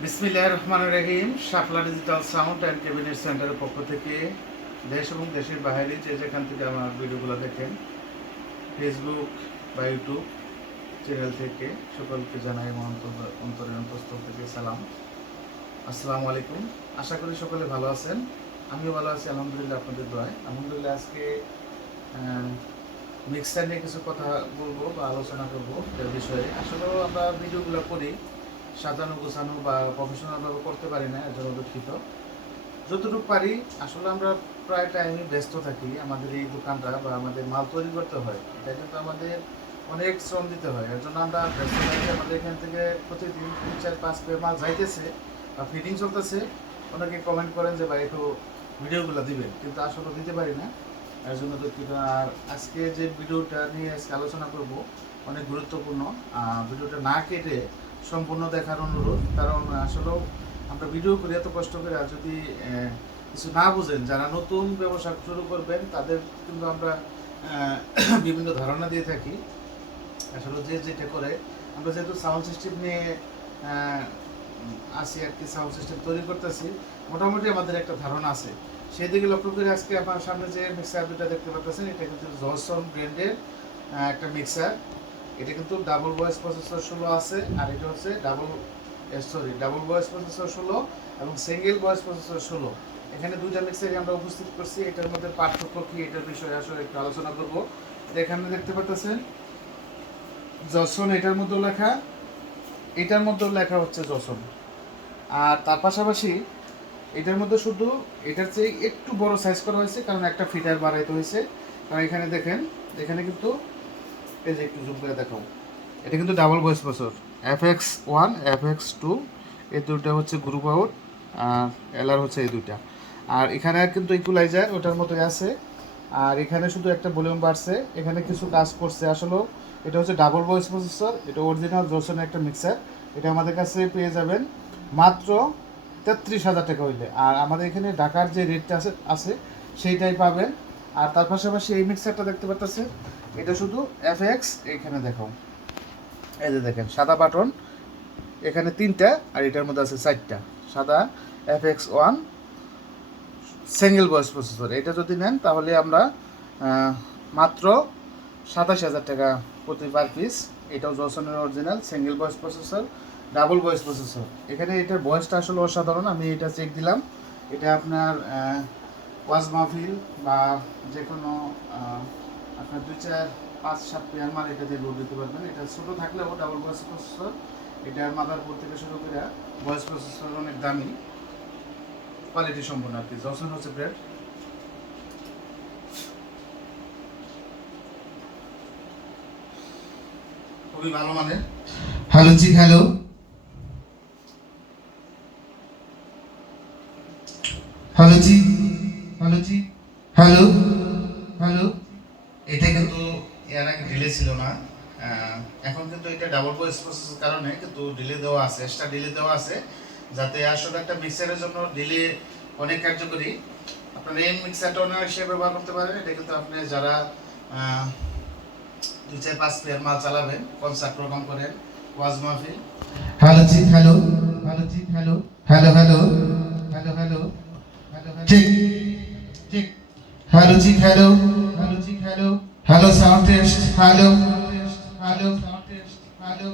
বিসমিল্লাহ রহমান রহিম, Shapla digital sound and cabinet সেন্টারের পক্ষ থেকে দেশ এবং দেশের বাইরে যে যেখান থেকে আমার ভিডিওগুলো দেখেন ফেসবুক বা ইউটিউব চ্যানেল থেকে সকলকে জানাই অন্তর- অন্তঃস্থল থেকে সালাম। আসসালামু আলাইকুম। আশা করি সকলে ভালো আছেন। আমিও ভালো আছি, আলহামদুলিল্লাহ আপনাদের দোয়ায়। আলহামদুলিল্লাহ আজকে মিক্সার নিয়ে কিছু কথা বলব বা আলোচনা করব বিষয়ে। আসলেও আমরা ভিডিওগুলো করি সাজানো, গোছানো বা প্রফেশনাল ভাবে করতে পারি না এর জন্য দুঃখিত। যতটুকু পারি, আসলে আমরা প্রায় টাইমে ব্যস্ত থাকি। আমাদের এই দোকানটা বা আমাদের মাল তৈরি করতে হয়। এটা কিন্তু আমাদের অনেক শ্রম দিতে হয়। এর জন্য আমরা ব্যস্ত থাকি। আমাদের এখান থেকে প্রতিদিন তিন, চার, পাঁচ পেয়ে মাল যাইতেছে বা ফিটিং চলতেছে। অনেকে কমেন্ট করেন যে, ভাই, একটু ভিডিওগুলো দিবেন। কিন্তু আসলে দিতে পারি না। এর জন্য দুঃখিত। আর আজকে যে ভিডিওটা নিয়ে আজকে আলোচনা করব, অনেক গুরুত্বপূর্ণ। ভিডিওটা না কেটে সম্পূর্ণ দেখার অনুরোধ। কারণ আসলেও আমরা ভিডিও করি এত কষ্ট করে আর যদি কিছু না বুঝেন, যারা নতুন ব্যবসা শুরু করবেন, তাদের কিন্তু আমরা বিভিন্ন ধারণা দিয়ে থাকি। আসলে যে যেটা করে, আমরা যেহেতু সাউন্ড সিস্টেম নিয়ে আসি আর কি সাউন্ড সিস্টেম তৈরি করতেছি, মোটামুটি আমাদের একটা ধারণা আছে। সেই দিকে লক্ষ্য করে আজকে আপনার সামনে যে মিক্সার দুটা দেখতে পাচ্ছেন, এটা কিন্তু জনসন ব্র্যান্ডের একটা মিক্সার এটা কিন্তু ডাবল ভয়েস প্রসেসর ষোলো আছে, আর এটা হচ্ছে double sorry double voice processor ষোলো এবং সিঙ্গেল ভয়েস প্রসেসর ষোলো। এখানে দুইটা মিক্সারই আমরা উপস্থিত করছি, এটার মধ্যে পার্থক্য কি এটার বিষয়ে আসলে একটু আলোচনা করব। এখানে দেখতে পাচ্ছেন যশন এটার মধ্যেও লেখা, এটার মধ্যেও লেখা হচ্ছে যশন আর তার পাশাপাশি এটার মধ্যে শুধু এটার চেয়ে একটু বড় সাইজ করা হয়েছে, কারণ একটা ফিটার বাড়াইতে হয়েছে। কারণ এখানে দেখেন, এখানে কিন্তু এই যে একটু জুম করে দেখাও। এটা কিন্তু double voice processor F X one F X two এই দুটো হচ্ছে গ্রুপ আউট আর এলআর হচ্ছে এই দুইটা। আর এখানে কিন্তু ইকুলাইজার ওটার মতোই আছে। আর এখানে শুধু একটা ভলিউম বাড়ছে। এখানে কিছু কাজ করছে। আসলে এটা হচ্ছে ডাবল ভয়েস প্রসেসর এটা অরিজিনাল জোসনের একটা মিক্সার এটা আমাদের কাছে পেয়ে যাবেন মাত্র তেত্রিশ হাজার টাকা হইলে। আর আমাদের এখানে ঢাকার যে রেটটা আছে আছে, সেইটাই পাবেন আর তার পাশাপাশি এই মিক্সারটা দেখতে পাচ্ছেন এটা শুধু এফ এক্স এখানে দেখো এই যে দেখেন, সাদা বাটন, এখানে তিনটা, আর এটার মধ্যে আছে চারটা। সাদা F X one single voice processor এটা যদি নেন, তাহলে আমরা মাত্র সাতাশ হাজার টাকা প্রতি পার পিস এটাও জসনের original single voice processor double voice processor এখানে এটার ভয়েসটা আসলে অসাধারণ, আমি এটা চেক দিলাম। এটা আপনার ওয়াজ মাহফিল বা যে কোনো আপনার দুই চার, পাঁচ, সাত পেয়ার মাল এটা দিয়ে লোড দিতে পারবেন। এটা ছোটো থাকলেও ডাবল ভয়েস প্রসেসর এটার মাদারবোর্ড থেকে শুরু করে ভয়েস প্রসেসর অনেক দামি কোয়ালিটি সম্পন্ন আর কি। জসন হচ্ছে ব্র্যান্ড খুবই ভালো মানের। হ্যালো জি হ্যালো হ্যালো জি। হ্যালো জি হ্যালো হ্যালো এটা কিন্তু এর আগে ডিলে ছিল না। এখন কিন্তু এটা ডাবল ভয়েস প্রসেসের কারণে কিন্তু ডিলে দেওয়া আছে এক্সট্রা ডিলে দেওয়া আছে যাতে আসলে একটা মিক্সারের জন্য ডিলে অনেক কার্যকরী। আপনারা এই মিক্সারটা অনায়াসে ব্যবহার করতে পারেন। এটা কিন্তু আপনি যারা দুই চার পাঁচ পেয়ার মাল চালাবেন কনসার্ট প্রোগ্রাম করেন ওয়াজ মাহফিল। হ্যালো জি হ্যালো হ্যালো জি hello hello hello hello hello hello ঠিক। Hello hello sound test hello hello sound test hello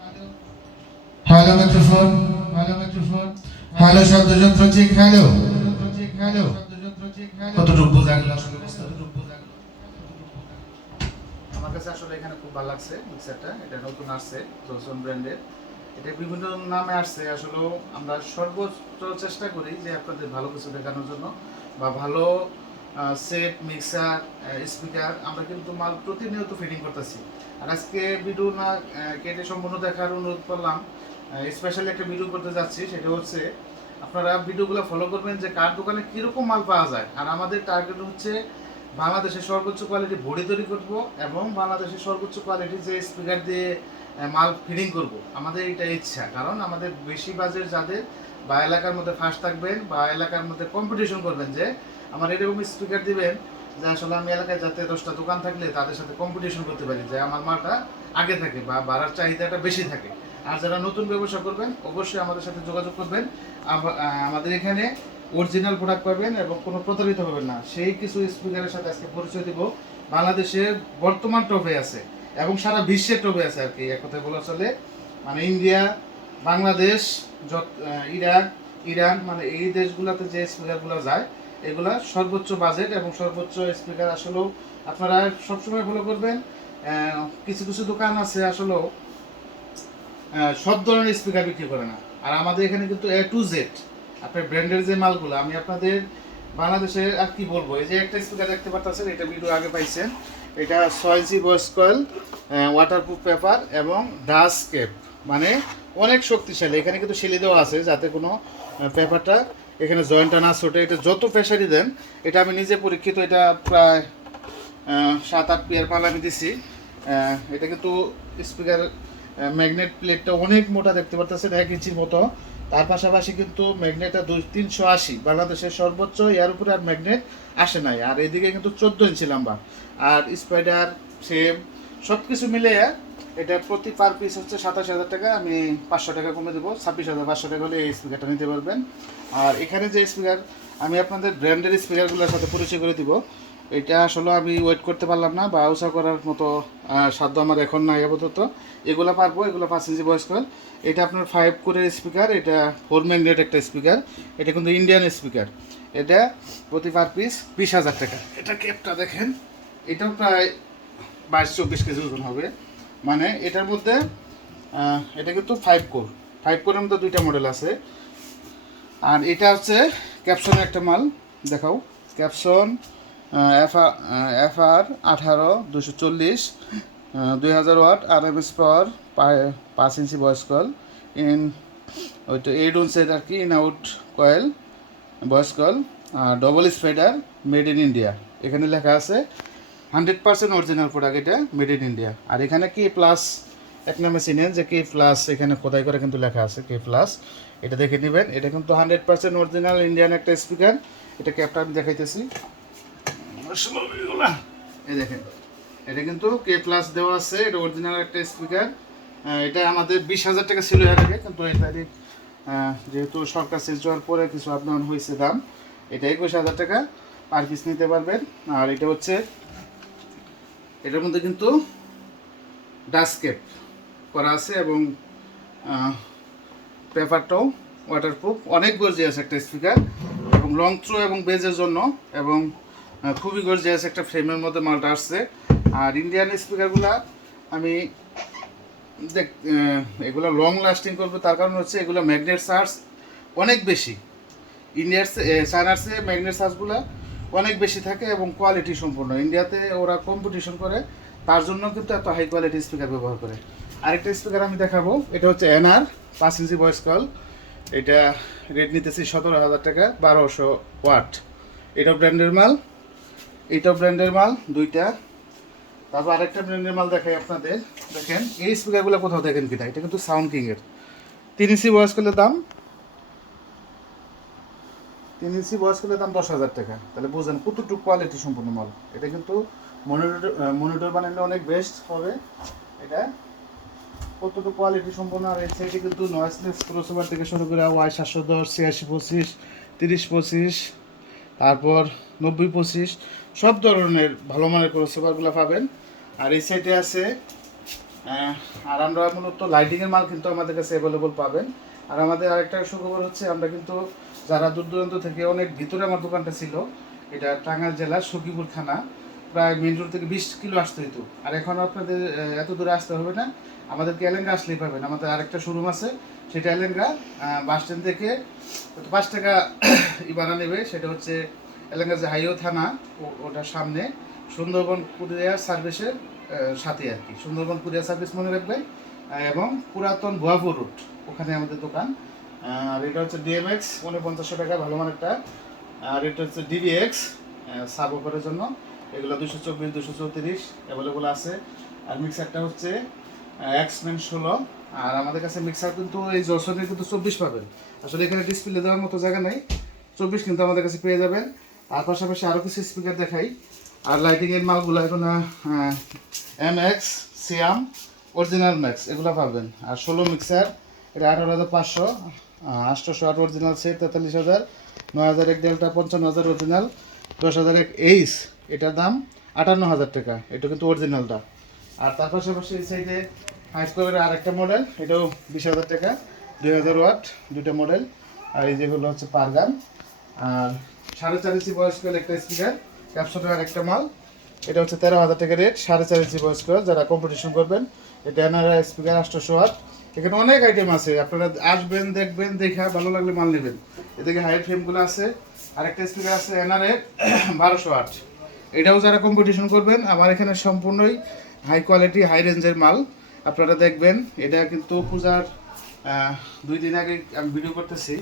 hello hello microphone hello microphone hello শব্দযন্ত্র চেক হ্যালো বোঝা গেল আমার কাছে আসলে এখানে খুব ভালো লাগছে মিক্সারটা। এটা নতুন আসছে ব্র্যান্ডের এটা বিভিন্ন নামে আসছে। আসলে আমরা সর্বোচ্চ চেষ্টা করি যে আপনাদের ভালো কিছু দেখানোর জন্য বা ভালো সেট মিক্সার স্পিকার আমরা কিন্তু মাল প্রতিনিয়ত ফিটিং করতেছি। আর আজকে ভিডিও না কেটে সম্পূর্ণ দেখার অনুরোধ করলাম। স্পেশালি একটা ভিডিও করতে যাচ্ছি, সেটা হচ্ছে আপনারা ভিডিওগুলো ফলো করবেন যে কার দোকানে কীরকম মাল পাওয়া যায়। আর আমাদের টার্গেট হচ্ছে বাংলাদেশের সর্বোচ্চ কোয়ালিটি বডি তৈরি করব এবং বাংলাদেশের সর্বোচ্চ কোয়ালিটি যে স্পিকার দিয়ে মাল ফিডিং করব। আমাদের এটা ইচ্ছা, কারণ আমাদের বেশি বাজেট যাদের বা এলাকার মধ্যে ফার্স্ট থাকবেন বা এলাকার মধ্যে কম্পিটিশন করবেন যে আমার এরকম স্পিকার দিবেন যে আসলে আমি এলাকায় যাতে দশটা দোকান থাকলে তাদের সাথে কম্পিটিশন করতে পারি, যে আমার মালটা আগে থাকে বা বাড়ার চাহিদাটা বেশি থাকে। আর যারা নতুন ব্যবসা করবেন, অবশ্যই আমাদের সাথে যোগাযোগ করবেন। আমাদের এখানে অরিজিনাল প্রোডাক্ট পাবেন এবং কোনো প্রতারিত হবেন না। সেই কিছু স্পিকারের সাথে আজকে পরিচয় দিব। বাংলাদেশের বর্তমান টপে আছে এবং সারা বিশ্বের টপে আছে আর কি। এক কথায় বলা চলে মানে ইন্ডিয়া, বাংলাদেশ ইরাক, ইরান মানে এই দেশগুলোতে যে স্পিকারগুলো যায় এগুলা সর্বোচ্চ বাজেট এবং সর্বোচ্চ স্পিকার আসলেও আপনারা সবসময় ফলো করবেন। কিছু কিছু দোকান আছে আসলেও সব ধরনের স্পিকার বিক্রি করে না। আর আমাদের এখানে কিন্তু এ টু জেড আপনার ব্র্যান্ডের যে মালগুলো, আমি আপনাদের বাংলাদেশের আর কি বলব? এই যে একটা স্পিকার দেখতে পাচ্ছেন এটা ভিডিও আগে পাইছেন। এটা ছয় inch voice coil waterproof paper এবং ডাস কেপ মানে অনেক শক্তিশালী। এখানে কিন্তু সেলি দেওয়া আছে যাতে কোনো পেপারটা এখানে জয়েন্টটা না ছোটে, এটা যত প্রেশারই দেন, এটা আমি নিজে পরীক্ষিত, এটা প্রায় সাত, আট পেয়ার মাল আমি দিছি। এটা কিন্তু স্পিকার ম্যাগনেট প্লেটটা অনেক মোটা দেখতে পারতেছেন, এক ইঞ্চির মতো। তার পাশাপাশি কিন্তু ম্যাগনেটটা দুই, তিনশো আশি, বাংলাদেশের সর্বোচ্চ, এর উপরে আর ম্যাগনেট আসে নাই। আর এদিকে কিন্তু চোদ্দ ইঞ্চি লম্বা। আর স্পাইডার, সেম সব কিছু মিলে এটা প্রতি পার পিস হচ্ছে সাতাশ হাজার টাকা, আমি পাঁচশো টাকা কমে দেবো। ছাব্বিশ হাজার, পাঁচশো টাকা হলে এই স্পিকারটা নিতে পারবেন। আর এখানে যে স্পিকার আমি আপনাদের ব্র্যান্ডের স্পিকারগুলোর সাথে পরিচয় করে দিব। এটা আসলে আমি ওয়েট করতে পারলাম না বা আউসা করার মতো সাধ্য আমার এখন নাই আপাতত। এগুলো পারব, এগুলো পাঁচ ইঞ্চি ভয়েস কল এটা আপনার ফাইভ কোরের স্পিকার এটা ফোর ম্যান্ডেট একটা স্পিকার এটা কিন্তু ইন্ডিয়ান স্পিকার এটা প্রতি পার পিস বিশ হাজার টাকা। এটা কেপটা দেখেন, এটাও প্রায় বাইশ চব্বিশ কেজি ওজন হবে। মানে এটার মধ্যে এটা কিন্তু ফাইভ কোর ফাইভ কোরের মধ্যে দুইটা মডেল আছে। আর এটা হচ্ছে ক্যাপশনের একটা মাল, দেখাও। ক্যাপশন এফ আর আঠারো দুশো চল্লিশ দুই হাজার watt R M S power পাঁচ ইঞ্চি ভয়েস কল ইন ওই ওইটা এইট ওনসের আর কি in out coil voice coil R double spider made in India এখানে লেখা আছে হান্ড্রেড পার্সেন্ট অরিজিনাল প্রোডাক্ট এটা মেড ইন ইন্ডিয়া আর এখানে কি প্লাস এক নামে চিনেন যে কে প্লাস এখানে খোদাই করে কিন্তু লেখা আছে কে প্লাস এটা দেখে নেবেন এটা কিন্তু হান্ড্রেড পার্সেন্ট অরিজিনাল ইন্ডিয়ান একটা স্পিকার এটা ক্যাপটা আমি দেখাইতেছি। এই দেখেন এটা কিন্তু কে প্লাস দেওয়া আছে এটা অরিজিনাল একটা স্পিকার এটা আমাদের বিশ হাজার টাকা ছিল এর আগে কিন্তু আহ, যেহেতু সরকার চেঞ্জ হওয়ার পরে কিছু আপনার হয়েছে দাম এটা একুশ হাজার টাকা। পার পিস নিতে পারবেন। আর এটা হচ্ছে এটার মধ্যে কিন্তু ডাস্কেপ করা আছে এবং পেপারটাও ওয়াটারপ্রুফ অনেক গর্জিয়াস একটা স্পিকার এবং লং থ্রো এবং বেজের জন্য এবং খুবই গর্জিয়াস একটা ফ্রেমের মধ্যে মালটা আসছে। আর ইন্ডিয়ান স্পিকারগুলা আমি দেখ এগুলো লং লাস্টিং করবে, তার কারণ হচ্ছে এগুলো ম্যাগনেট চার্জ অনেক বেশি। ইন্ডিয়ার চায়নার চেয়ে ম্যাগনেট চার্জগুলো অনেক বেশি থাকে এবং কোয়ালিটি সম্পূর্ণ। ইন্ডিয়াতে ওরা কম্পিটিশন করে, তার জন্য কিন্তু এত হাই কোয়ালিটি স্পিকার ব্যবহার করে। আরেকটা স্পিকার আমি দেখাবো, এটা হচ্ছে এনআর পাঁচ ইঞ্চি ভয়েস কল এটা রেট নিতেছি সতেরো হাজার টাকা, বারোশো ওয়াট। এটা ব্র্যান্ডের মাল এইটাও ব্র্যান্ডের মাল, দুইটা। তারপর আরেকটা ব্র্যান্ডের মাল দেখাই আপনাদের। দেখেন, এই স্পিকারগুলো কোথাও দেখেন কিনা, এটা কিন্তু সাউন্ড কিংয়ের তিন ইঞ্চি ভয়েস কলের দাম তিন ইঞ্চি ভয়েস কলের দাম দশ হাজার টাকা। তাহলে বুঝেন কতটুকু কোয়ালিটি সম্পূর্ণ মাল। এটা কিন্তু মনিটর মনিটর বানালে অনেক বেস্ট হবে। এটা কতটুকু কোয়ালিটি সম্পন্ন, আর এই সাইডে কিন্তু নয়েসলেস ক্রসওভার থেকে শুরু করে ওয়াই সাতশো দশ, ছিয়াশি পঁচিশ, তিরিশ পঁচিশ, তারপর নব্বই পঁচিশ, সব ধরনের ভালো মানের ক্রসওভারগুলো পাবেন। আর এই সাইডে আছে আর আমরা মূলত লাইটিংয়ের মাল কিন্তু আমাদের কাছে অ্যাভেলেবল পাবেন। আর আমাদের আরেকটা সুখবর হচ্ছে, আমরা কিন্তু যারা দূর দূরান্ত থেকে অনেক ভিতরে আমার দোকানটা ছিল, এটা টাঙ্গাইল জেলার সখীপুর থানা, প্রায় মেন রোড থেকে বিশ কিলো আসতে হতো আর এখন আপনাদের এত দূরে আসতে হবে না আমাদেরকে এলেঙ্গা আসলেই পাবেন। আমাদের আরেকটা শোরুম আছে, সেটা এলেঙ্গা বাস স্ট্যান্ড থেকে পাঁচ টাকা ইবানা নেবে, সেটা হচ্ছে এলেঙ্গা যে হাইও থানা ওটার সামনে সুন্দরবন কুরিয়ার সার্ভিসের সাথে আর কি। সুন্দরবন কুরিয়ার সার্ভিস মনে রাখবে এবং পুরাতন ভুয়াপুর রোড ওখানে আমাদের দোকান। আর এটা হচ্ছে ডিএমএক্স উনপঞ্চাশশো টাকা, ভালো মানেরটা। আর এটা হচ্ছে ডিভিএক্স সাব অফারের জন্য। এগুলো দুশো চব্বিশ দুশো চৌত্রিশ অ্যাভেলেবল আছে। আর মিক্সারটা হচ্ছে এক্সমেন ষোলো। আর আমাদের কাছে মিক্সার কিন্তু এই জসনের কিন্তু চব্বিশ পাবেন। আসলে এখানে ডিসপ্লে দেওয়ার মতো জায়গা নেই। চব্বিশ কিন্তু আমাদের কাছে পেয়ে যাবেন। আর পাশাপাশি আরও কিছু স্পিকার দেখাই। আর লাইটিংয়ের মালগুলো এখন এম এক্স সিয়াম অরিজিনাল ম্যাক্স এগুলো পাবেন। আর ষোলো মিক্সার এটা আঠারো হাজার পাঁচশো। আটশোশো আট অরিজিনাল সেট তেতাল্লিশ হাজার, নয় হাজার এক ডেল্টা পঞ্চান্ন হাজার অরিজিনাল দশ হাজার এক এইস এটার দাম আটান্ন হাজার টাকা। এটা কিন্তু অরিজিনালটা আর তার পাশাপাশি এই সাইডে হাই স্কোয়ারের আরেকটা মডেল এটাও বিশ হাজার টাকা, দুই হাজার ওয়াট, দুইটা মডেল আর এই যেগুলো হচ্ছে পারগান। আর সাড়ে চার ইঞ্চি বয়স্কের একটা স্পিকার ক্যাপসনের আরেকটা মাল। এটা হচ্ছে তেরো হাজার টাকা রেট সাড়ে চার ইঞ্চি বয়স্ক যারা কম্পিটিশন করবেন, এটা এনারা স্পিকার আটশোশো ওয়াট এখানে অনেক আইটেম আছে। আপনারা আসবেন, দেখবেন, দেখা, ভালো লাগলে মাল নেবেন। এদিকে হাই ফ্রেমগুলো আছে। আরেকটা স্পিকার আছে এনআরএ বারোশো আট। এটাও যারা কম্পিটিশন করবেন, আমার এখানে সম্পূর্ণই হাই কোয়ালিটি হাই রেঞ্জের মাল। আপনারা দেখবেন, এটা কিন্তু পূজার দুই দিন আগে আমি ভিডিও করতেছি।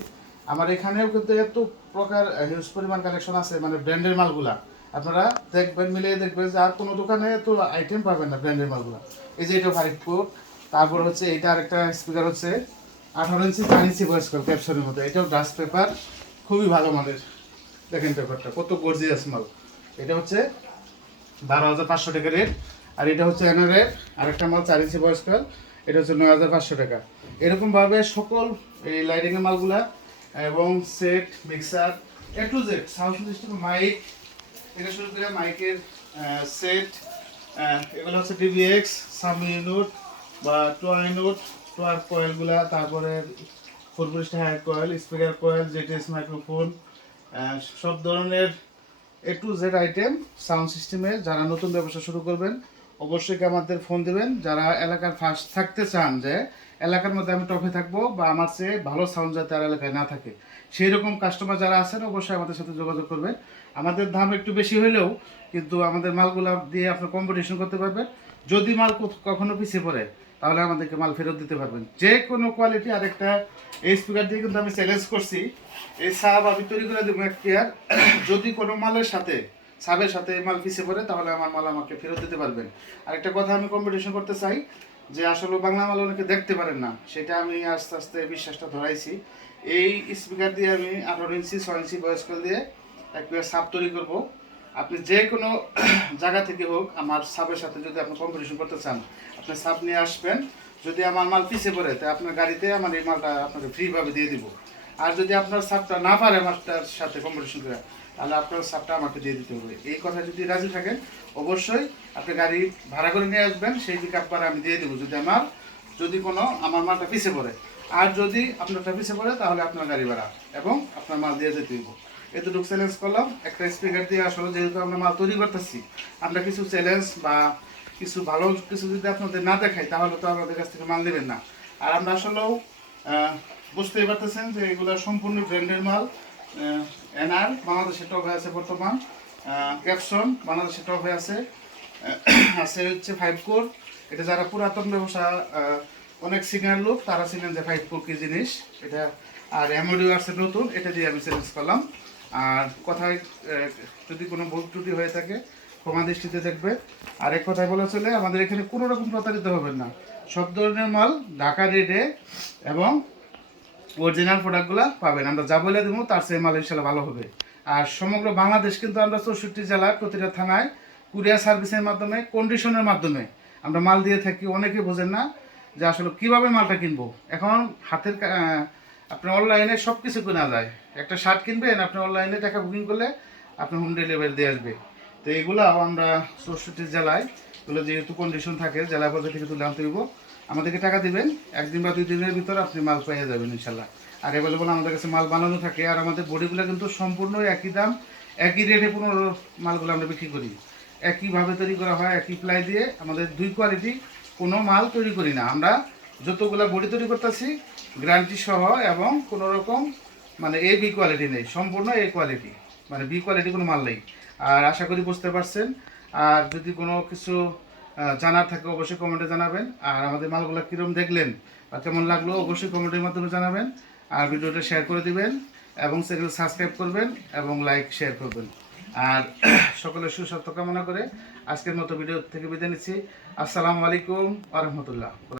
আমার এখানেও কিন্তু এত প্রকার হিউজ পরিমাণ কালেকশন আছে মানে ব্র্যান্ডের মালগুলা। আপনারা দেখবেন, মিলিয়ে দেখবেন যে আর কোনো দোকানে এত আইটেম পাবেন না ব্র্যান্ডের মালগুলা। এই যে এটা ফোর তারপর হচ্ছে এটা আরেকটা স্পিকার হচ্ছে আঠারো ইঞ্চি চার ইঞ্চি বয়স ক্যাপসনের মতো। এটাও গ্লাস পেপার খুবই ভালো মানের। দেখেন পেপারটা কত গর্জিয়াস মাল। এটা হচ্ছে বারো হাজার পাঁচশো টাকা রেট আর এটা হচ্ছে এনআরের আরেকটা মাল চার ইঞ্চি বয়স্কাল এটা হচ্ছে নয় হাজার পাঁচশো টাকা। এরকমভাবে সকল এই লাইটিংয়ের মালগুলা এবং set mixer A to Z sound system mic থেকে শুরু করে মাইকের সেট এগুলো হচ্ছে ডিভিএক্স সামি ইউনিট বা টোয়া ইউনিট টোয়ার কয়েলগুলা, তারপরে ফোর ব্রিস্ট হায়ার coil, speaker coil, JTS microphone সব ধরনের A to Z item sound সিস্টেমে যারা নতুন ব্যবসা শুরু করবেন, অবশ্যই আমাদের ফোন দেবেন। যারা এলাকার ফার্স্ট থাকতে চান যে, এলাকার মধ্যে আমি টপে থাকব বা আমার চেয়ে ভালো সাউন্ড যাতে আর এলাকায় না থাকে সেই রকম কাস্টমার যারা আছেন, অবশ্যই আমাদের সাথে যোগাযোগ করবেন। আমাদের দাম একটু বেশি হলেও কিন্তু আমাদের মালগুলো দিয়ে আপনি কম্পিটিশন করতে পারবেন। যদি মাল কখনো পিছিয়ে পড়ে তাহলে আমাদেরকে মাল ফেরত দিতে পারবেন। যে কোনো কোয়ালিটি আরেকটা এই স্পিকার দিয়ে কিন্তু আমি চ্যালেঞ্জ করছি। এই সাব আমি তৈরি করে দেবো এক কেয়ার যদি কোনো মালের সাথে সাবের সাথে মাল পিছিয়ে পড়ে, তাহলে আমার মাল আমাকে ফেরত দিতে পারবেন। আরেকটা কথা আমি কম্পিটিশন করতে চাই, যে আসলে বাংলা মাল অনেকে দেখতে পারেন না। সেটা আমি আস্তে আস্তে বিশ্বাসটা ধরাইছি। এই স্পিকার দিয়ে আমি আঠারো ইঞ্চি ছয় ইঞ্চি বয়স্ক দিয়ে এক একবার সাপ তৈরি করব। আপনি যে কোনো জায়গা থেকে হোক, আমার সাপের সাথে যদি আপনি কম্পিটিশন করতে চান, আপনি সাপ নিয়ে আসবেন। যদি আমার মাল পিছিয়ে পড়ে তাই আপনার গাড়িতে আমার এই মালটা আপনাকে ফ্রিভাবে দিয়ে দিব। আর যদি আপনার সাপটা না পারে আমারটার সাথে কম্পিটিশন করে, তাহলে আপনার সাপটা আমাকে দিয়ে দিতে হবে। এই কথা যদি রাজি থাকেন, অবশ্যই আপনি গাড়ি ভাড়া করে নিয়ে আসবেন, সেই পিক আপ আমি দিয়ে দেবো। যদি আমার, যদি কোনো আমার মালটা পিছিয়ে পড়ে। আর যদি আপনারটা পিছিয়ে পড়ে, তাহলে আপনার গাড়ি ভাড়া এবং আপনার মাল দিয়ে যেতে দিব এতটুকু চ্যালেঞ্জ করলাম। একটা স্পিকার দিয়ে আসলে যেহেতু আমরা মাল তৈরি করতেছি, আমরা কিছু চ্যালেঞ্জ বা কিছু ভালো কিছু যদি আপনাদের না দেখাই, তাহলে তো আমাদের কাছ থেকে মাল নেবেন না। আর আমরা আসলেও বুঝতেই পারতেছেন যে এগুলো সম্পূর্ণ ব্র্যান্ডের মাল। এনআর বাংলাদেশে টপ হয়ে আছে বর্তমান। ক্যাপসন বাংলাদেশে টপ হয়ে আছে। আছে হচ্ছে ফাইভ কোর এটা যারা পুরাতন ব্যবসা অনেক সিনিয়র লোক, তারা ছিলেন যে ফাইভ কোর কি জিনিস। এটা আর এমওডিও আছে নতুন, এটা দিয়ে আমি চ্যালেঞ্জ করলাম। আর কথায় যদি কোনো ভুল ত্রুটি হয়ে থাকে, ক্ষমা দৃষ্টিতে দেখবে। আর এক কথায় বলা চলে, আমাদের এখানে কোনো রকম প্রতারিত হবেন না। সব ধরনের মাল ঢাকা রেটে এবং অরিজিনাল প্রোডাক্টগুলো পাবেন। আমরা যা বলে দেবো, তার সেই মাল ইনশাল্লাহ ভালো হবে। আর সমগ্র বাংলাদেশ কিন্তু আমরা চৌষট্টি জেলার প্রতিটা থানায় কুরিয়ার সার্ভিসের মাধ্যমে কন্ডিশনের মাধ্যমে আমরা মাল দিয়ে থাকি। অনেকে বোঝেন না যে আসলে কীভাবে মালটা কিনবো। এখন হাতের আপনি অনলাইনে সব কিছু কেনা যায়। একটা শার্ট কিনবেন, আপনি অনলাইনে টাকা বুকিং করলে আপনি হোম ডেলিভারি দিয়ে আসবে। তো এগুলো আমরা চৌষট্টি জেলায়, এগুলো যেহেতু কন্ডিশন থাকে, জেলা পর্যায়ে থেকে তুলে আনতে হইব, আমাদেরকে টাকা দিবেন, একদিন বা দুই দিনের ভিতর আপনি মাল পেয়ে যাবেন ইনশাল্লাহ। আর অ্যাভেলেবল আমাদের কাছে মাল বানানো থাকে, আর আমাদের বডিগুলো কিন্তু সম্পূর্ণ একই দাম, একই রেটে পুরো মালগুলো আমরা বিক্রি করি। একইভাবে তৈরি করা হয়, একই প্লাই দিয়ে আমাদের দুই কোয়ালিটি কোনো মাল তৈরি করি না। আমরা যতগুলো বডি তৈরি করতেছি গ্যারান্টি সহ এবং কোনো রকম মানে এ বি কোয়ালিটি নেই। সম্পূর্ণ এ কোয়ালিটি মানে বি কোয়ালিটি কোনো মাল নেই। আর আশা করি বুঝতে পারছেন। আর যদি কোনো কিছু জানার থাকে অবশ্যই কমেন্টে জানাবেন। আর আমাদের মালগুলো কীরকম দেখলেন বা কেমন লাগল অবশ্যই কমেন্টের মাধ্যমে জানাবেন। আর ভিডিওটা শেয়ার করে দিবেন এবং চ্যানেল সাবস্ক্রাইব করবেন এবং লাইক শেয়ার করবেন। আর সকলের সুস্বাস্থ্য কামনা করে আজকের মতো ভিডিও থেকে বিদায় নিচ্ছি। আসসালামু আলাইকুম আ রহমতুল্লাহ।